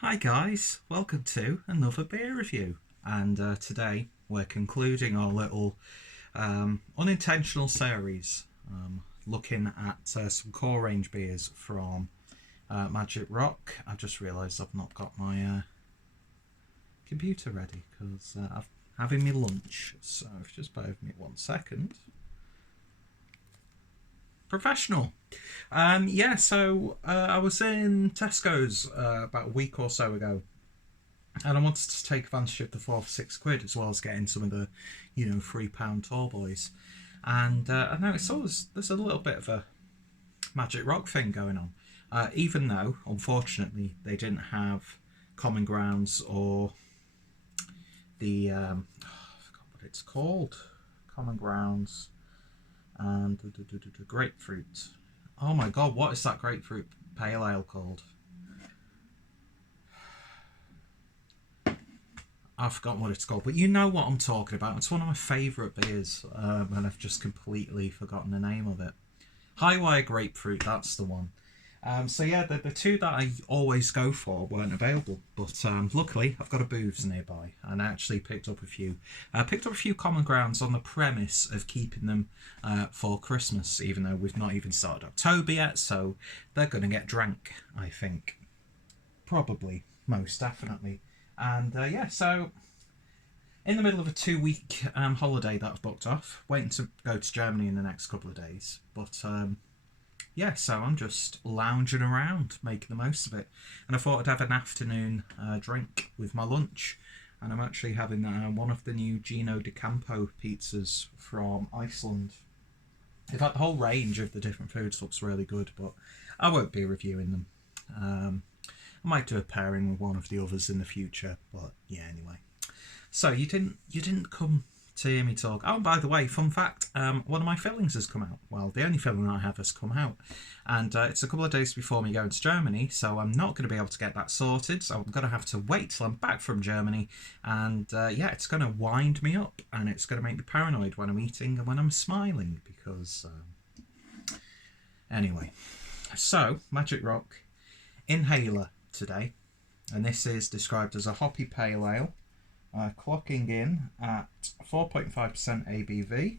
Hi guys, welcome to another beer review, and today we're concluding our little unintentional series, looking at some core range beers from Magic Rock. I've just realised I've not got my computer ready because I'm having my lunch, so just bear with me 1 second. Professional. So I was in Tesco's about a week or so ago, and I wanted to take advantage of the 4 for £6 as well as getting some of the, £3 tall boys. And I noticed there's a little bit of a Magic Rock thing going on, even though unfortunately they didn't have Common Grounds or the I forgot what it's called, Common Grounds and the grapefruit. Oh my god, what is that grapefruit pale ale called? I've forgotten what it's called, but you know what I'm talking about. It's one of my favourite beers, and I've just completely forgotten the name of it. Highwire Grapefruit, that's the one. The two that I always go for weren't available, but luckily I've got a booths nearby, and I actually picked up a few. I picked up a few Common Grounds on the premise of keeping them for Christmas, even though we've not even started October yet, so they're going to get drank, I think. Probably, most definitely. And so in the middle of a 2 week holiday that I've booked off, waiting to go to Germany in the next couple of days, but so I'm just lounging around, making the most of it. And I thought I'd have an afternoon drink with my lunch. And I'm actually having one of the new Gino di Campo pizzas from Iceland. In fact, the whole range of the different foods looks really good, but I won't be reviewing them. I might do a pairing with one of the others in the future, but yeah, anyway. So you didn't come to hear me talk. Oh, by the way, fun fact, one of my fillings has come out. Well, the only filling I have has come out. And it's a couple of days before me going to Germany, so I'm not going to be able to get that sorted. So I'm going to have to wait till I'm back from Germany. And it's going to wind me up, and it's going to make me paranoid when I'm eating and when I'm smiling, because... Anyway, so Magic Rock Inhaler today. And this is described as a hoppy pale ale. Clocking in at 4.5% ABV.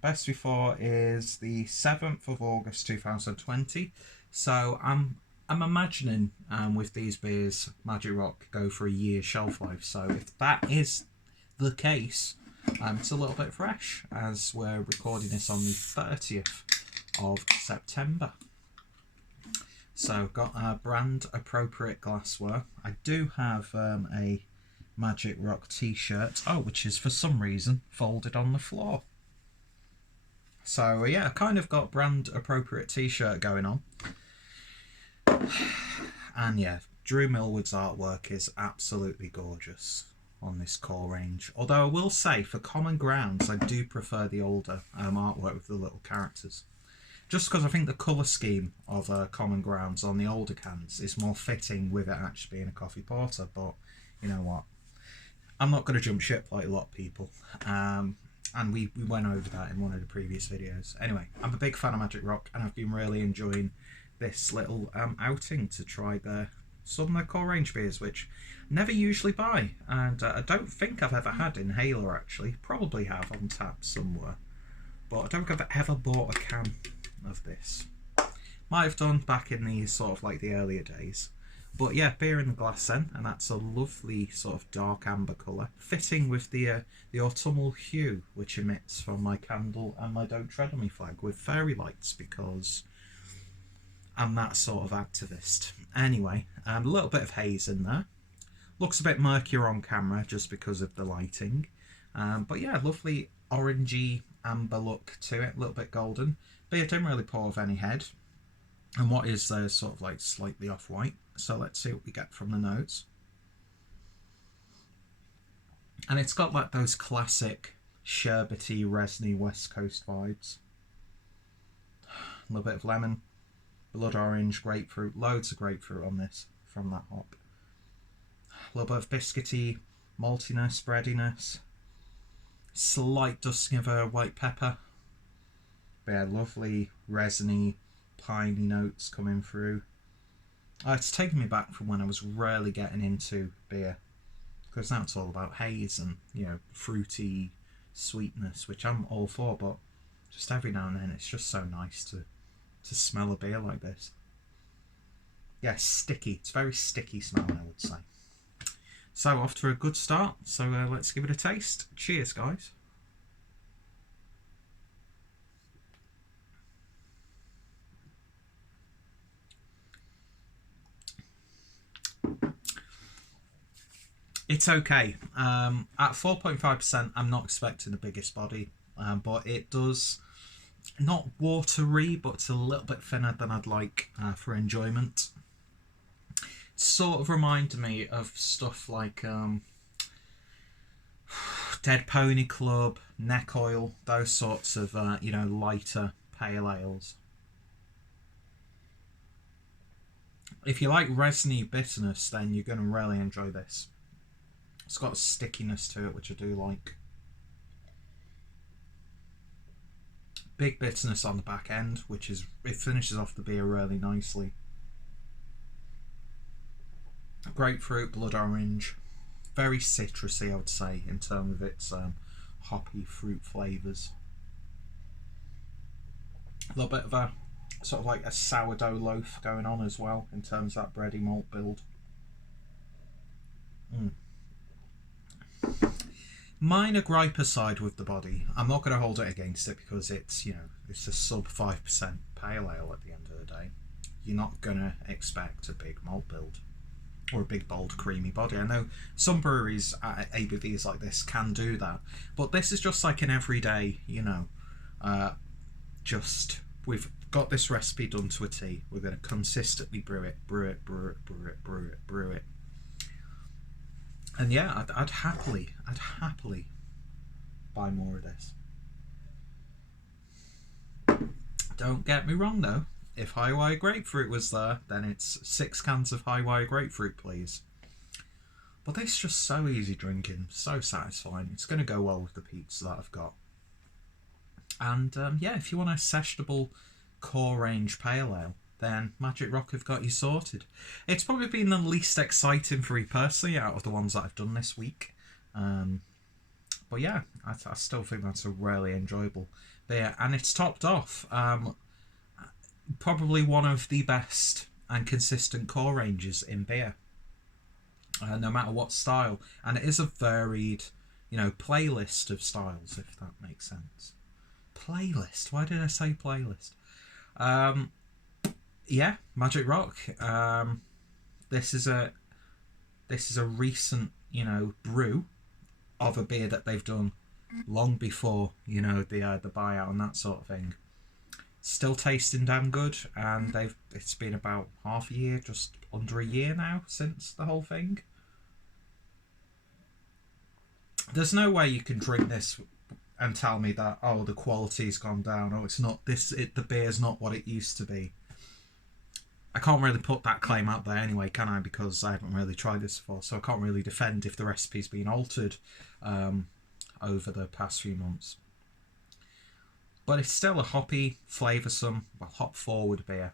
Best before is the 7th of August 2020. So I'm imagining with these beers, Magic Rock go for a year shelf life. So if that is the case, it's a little bit fresh as we're recording this on the 30th of September. So got our brand appropriate glassware. I do have a Magic Rock t-shirt, which is for some reason folded on the floor. So I kind of got brand appropriate t-shirt going on. And Drew Millwood's artwork is absolutely gorgeous on this core range. Although I will say, for Common Grounds, I do prefer the older artwork with the little characters. Just because I think the colour scheme of Common Grounds on the older cans is more fitting with it actually being a coffee porter, but you know what? I'm not going to jump ship like a lot of people. And we went over that in one of the previous videos. Anyway, I'm a big fan of Magic Rock, and I've been really enjoying this little outing to try some of their core range beers, which I never usually buy. And I don't think I've ever had Inhaler actually. Probably have on tap somewhere. But I don't think I've ever bought a can of this. Might have done back in the sort of like the earlier days, but beer in the glass then, and that's a lovely sort of dark amber colour, fitting with the autumnal hue which emits from my candle and my Don't Tread on Me flag with fairy lights, because I'm that sort of activist. Anyway, a little bit of haze in there, looks a bit murkier on camera just because of the lighting, but lovely orangey amber look to it, a little bit golden. But it didn't really pour off any head. And what is there sort of like slightly off-white. So let's see what we get from the nose. And it's got like those classic sherbety, resiny West Coast vibes. A little bit of lemon, blood orange, grapefruit. Loads of grapefruit on this from that hop. A little bit of biscuity, maltiness, breadiness. Slight dusting of a white pepper. But lovely resiny, piney notes coming through. It's taken me back from when I was really getting into beer, because now it's all about haze and, you know, fruity sweetness, which I'm all for, but just every now and then it's just so nice to smell a beer like this. Yeah, sticky. It's very sticky smelling, I would say. So off to a good start. So let's give it a taste. Cheers, guys. It's okay. At 4.5%, I'm not expecting the biggest body, but it does, not watery, but it's a little bit thinner than I'd like for enjoyment. Sort of reminded me of stuff like Dead Pony Club, Neck Oil, those sorts of you know, lighter pale ales. If you like resiny bitterness, then you're going to really enjoy this. It's got a stickiness to it, which I do like. Big bitterness on the back end, which is, it finishes off the beer really nicely. Grapefruit, blood orange, very citrusy, I would say, in terms of its hoppy fruit flavours. A little bit of a sort of like a sourdough loaf going on as well in terms of that bready malt build. Minor gripe aside with the body, I'm not going to hold it against it because it's, you know, it's a sub 5% pale ale at the end of the day. You're not going to expect a big malt build or a big bold creamy body. I know some breweries at ABVs like this can do that, but this is just like an everyday, you know, just, we've got this recipe done to a T. We're going to consistently brew it. And yeah, I'd happily buy more of this. Don't get me wrong though, if high wire grapefruit was there, then it's 6 cans of high wire grapefruit, please. But this is just so easy drinking, so satisfying. It's going to go well with the pizza that I've got. And yeah, if you want a sessionable core range pale ale, then Magic Rock have got you sorted. It's probably been the least exciting for me personally out of the ones that I've done this week. But yeah, I still think that's a really enjoyable beer. And it's topped off. Probably one of the best and consistent core ranges in beer. No matter what style. And it is a varied, you know, playlist of styles, if that makes sense. Playlist? Why did I say playlist? Yeah, Magic Rock. This is a recent, you know, brew of a beer that they've done long before, you know, the buyout and that sort of thing. Still tasting damn good, and it's been about half a year, just under a year now since the whole thing. There's no way you can drink this and tell me that, oh, the quality's gone down, oh, it's not this, the beer's not what it used to be. I can't really put that claim out there anyway, can I? Because I haven't really tried this before, so I can't really defend if the recipe's been altered over the past few months. But it's still a hoppy, flavoursome, well, hop-forward beer.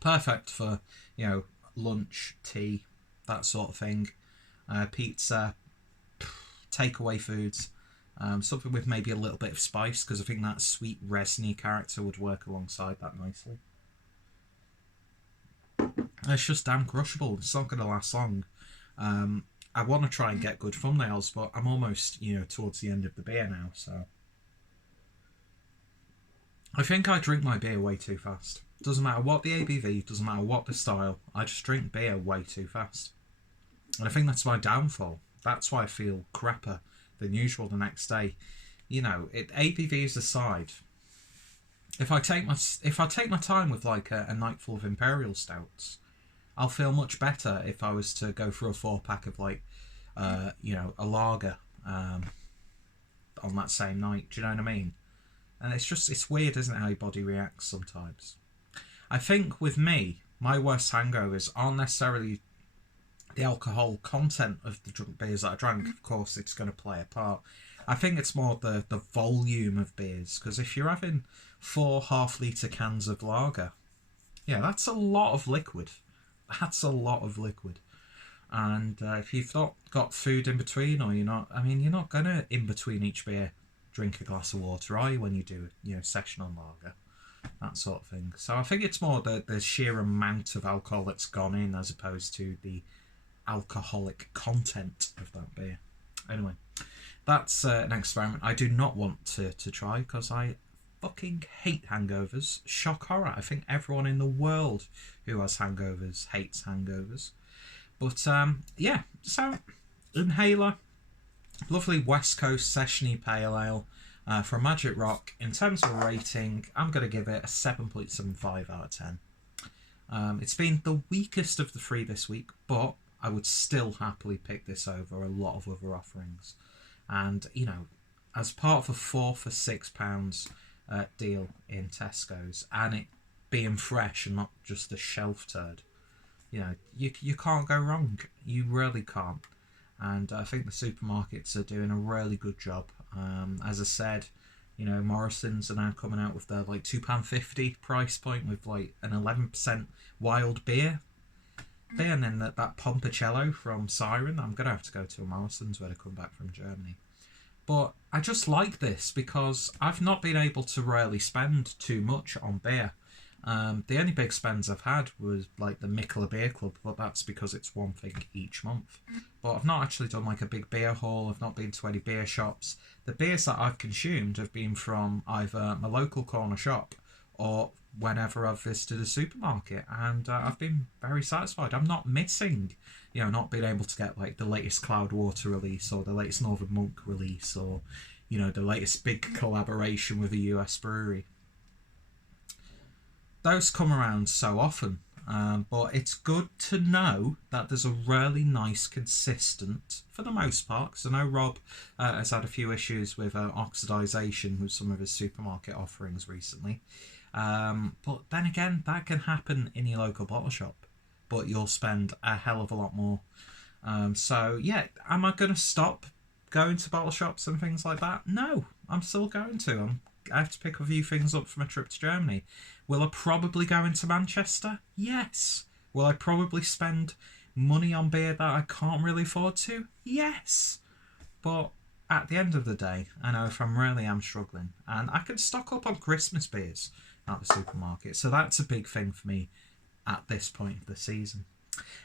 Perfect for, you know, lunch, tea, that sort of thing. Pizza, takeaway foods. Something with maybe a little bit of spice, because I think that sweet, resiny character would work alongside that nicely. It's just damn crushable. It's not going to last long. I want to try and get good thumbnails, but I'm almost, you know, towards the end of the beer now, so I think I drink my beer way too fast. Doesn't matter what the ABV, doesn't matter what the style, I just drink beer way too fast. And I think that's my downfall. That's why I feel crapper than usual the next day. You know, ABVs aside, if I take my time with like a night full of Imperial Stouts, I'll feel much better if I was to go for a 4-pack of like, you know, a lager on that same night. Do you know what I mean? And it's weird, isn't it, how your body reacts sometimes. I think with me, my worst hangovers aren't necessarily the alcohol content of the beers that I drank. Of course, it's going to play a part. I think it's more the volume of beers. Because if you're having 4 half-litre cans of lager, yeah, that's a lot of liquid. That's a lot of liquid. And if you've not got food in between, or you're not, I mean, you're not gonna in between each beer drink a glass of water, are you? When you do, session on lager, that sort of thing. So I think it's more the sheer amount of alcohol that's gone in as opposed to the alcoholic content of that beer. Anyway, that's an experiment I do not want to try because I fucking hate hangovers. Shock horror. I think everyone in the world who has hangovers hates hangovers. But yeah, so Inhaler, lovely West Coast sessiony pale ale from Magic Rock. In terms of rating, I'm going to give it a 7.75 out of 10. It's been the weakest of the three this week, but I would still happily pick this over a lot of other offerings. And, as part of a 4 for £6 deal in Tesco's, and it being fresh and not just a shelf turd, you can't go wrong. You really can't. And I think the supermarkets are doing a really good job. As I said, Morrison's are now coming out with their like £2.50 price point with like an 11% wild beer. And then that Pompocello from Siren. I'm going to have to go to a Morrison's when I come back from Germany. But I just like this because I've not been able to really spend too much on beer. The only big spends I've had was like the Mikkeller Beer Club, but that's because it's one thing each month. But I've not actually done like a big beer haul. I've not been to any beer shops. The beers that I've consumed have been from either my local corner shop or whenever I've visited a supermarket, and I've been very satisfied. I'm not missing, not being able to get like the latest Cloudwater release or the latest Northern Monk release or, the latest big collaboration with a US brewery. Those come around so often, but it's good to know that there's a really nice, consistent, for the most part, because I know Rob has had a few issues with oxidization with some of his supermarket offerings recently. But then again, that can happen in your local bottle shop, but you'll spend a hell of a lot more. So yeah, am I going to stop going to bottle shops and things like that? No, I'm still going to. I have to pick a few things up for my trip to Germany. Will I probably go into Manchester? Yes. Will I probably spend money on beer that I can't really afford to? Yes. But at the end of the day, I know if I really am struggling, and I can stock up on Christmas beers at the supermarket. So that's a big thing for me at this point of the season.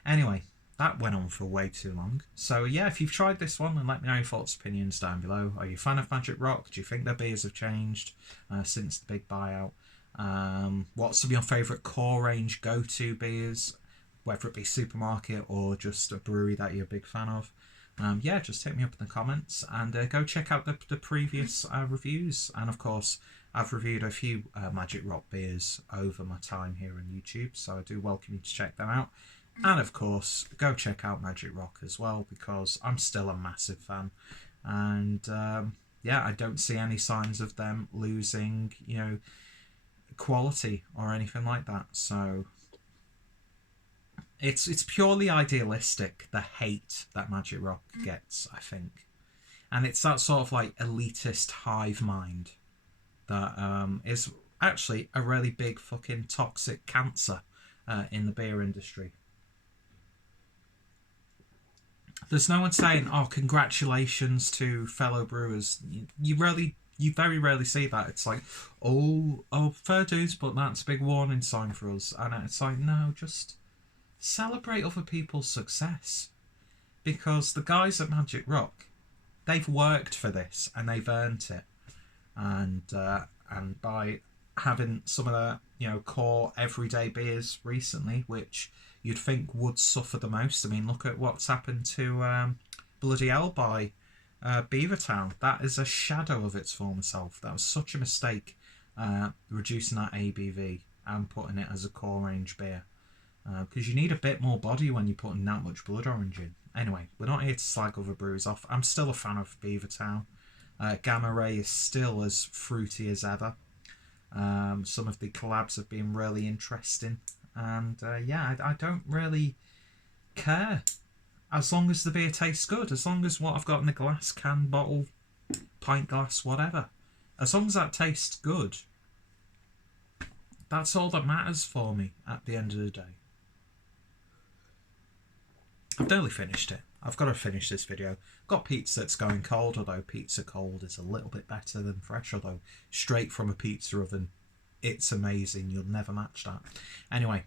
Anyway, that went on for way too long. So yeah, if you've tried this one, then let me know your thoughts, opinions down below. Are you a fan of Magic Rock? Do you think their beers have changed since the big buyout? What's some of your favourite core range go-to beers, whether it be supermarket or just a brewery that you're a big fan of? Yeah, just hit me up in the comments and go check out the previous reviews. And of course, I've reviewed a few Magic Rock beers over my time here on YouTube, so I do welcome you to check them out. And of course, go check out Magic Rock as well, because I'm still a massive fan. And yeah, I don't see any signs of them losing, quality or anything like that. So it's purely idealistic, the hate that Magic Rock gets, I think. And it's that sort of like elitist hive mind that is actually a really big fucking toxic cancer in the beer industry. There's no one saying, oh, congratulations to fellow brewers. You very rarely see that. It's like, oh, fair dues, but that's a big warning sign for us. And it's like, no, just celebrate other people's success. Because the guys at Magic Rock, they've worked for this and they've earned it. And by having some of the core everyday beers recently, which you'd think would suffer the most. I mean, look at what's happened to Bloody Hell by Beavertown. That is a shadow of its former self. That was such a mistake, reducing that ABV and putting it as a core range beer. Because you need a bit more body when you're putting that much blood orange in. Anyway, we're not here to slag other brews off. I'm still a fan of Beavertown. Gamma Ray is still as fruity as ever. Some of the collabs have been really interesting. And yeah, I don't really care. As long as the beer tastes good. As long as what I've got in the glass, can, bottle, pint glass, whatever. As long as that tastes good. That's all that matters for me at the end of the day. I've nearly finished it. I've got to finish this video. Got pizza that's going cold, although pizza cold is a little bit better than fresh, although straight from a pizza oven, it's amazing. You'll never match that. Anyway,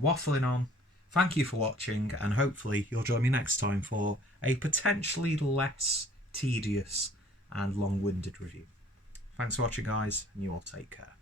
waffling on. Thank you for watching, and hopefully you'll join me next time for a potentially less tedious and long-winded review. Thanks for watching, guys, and you all take care.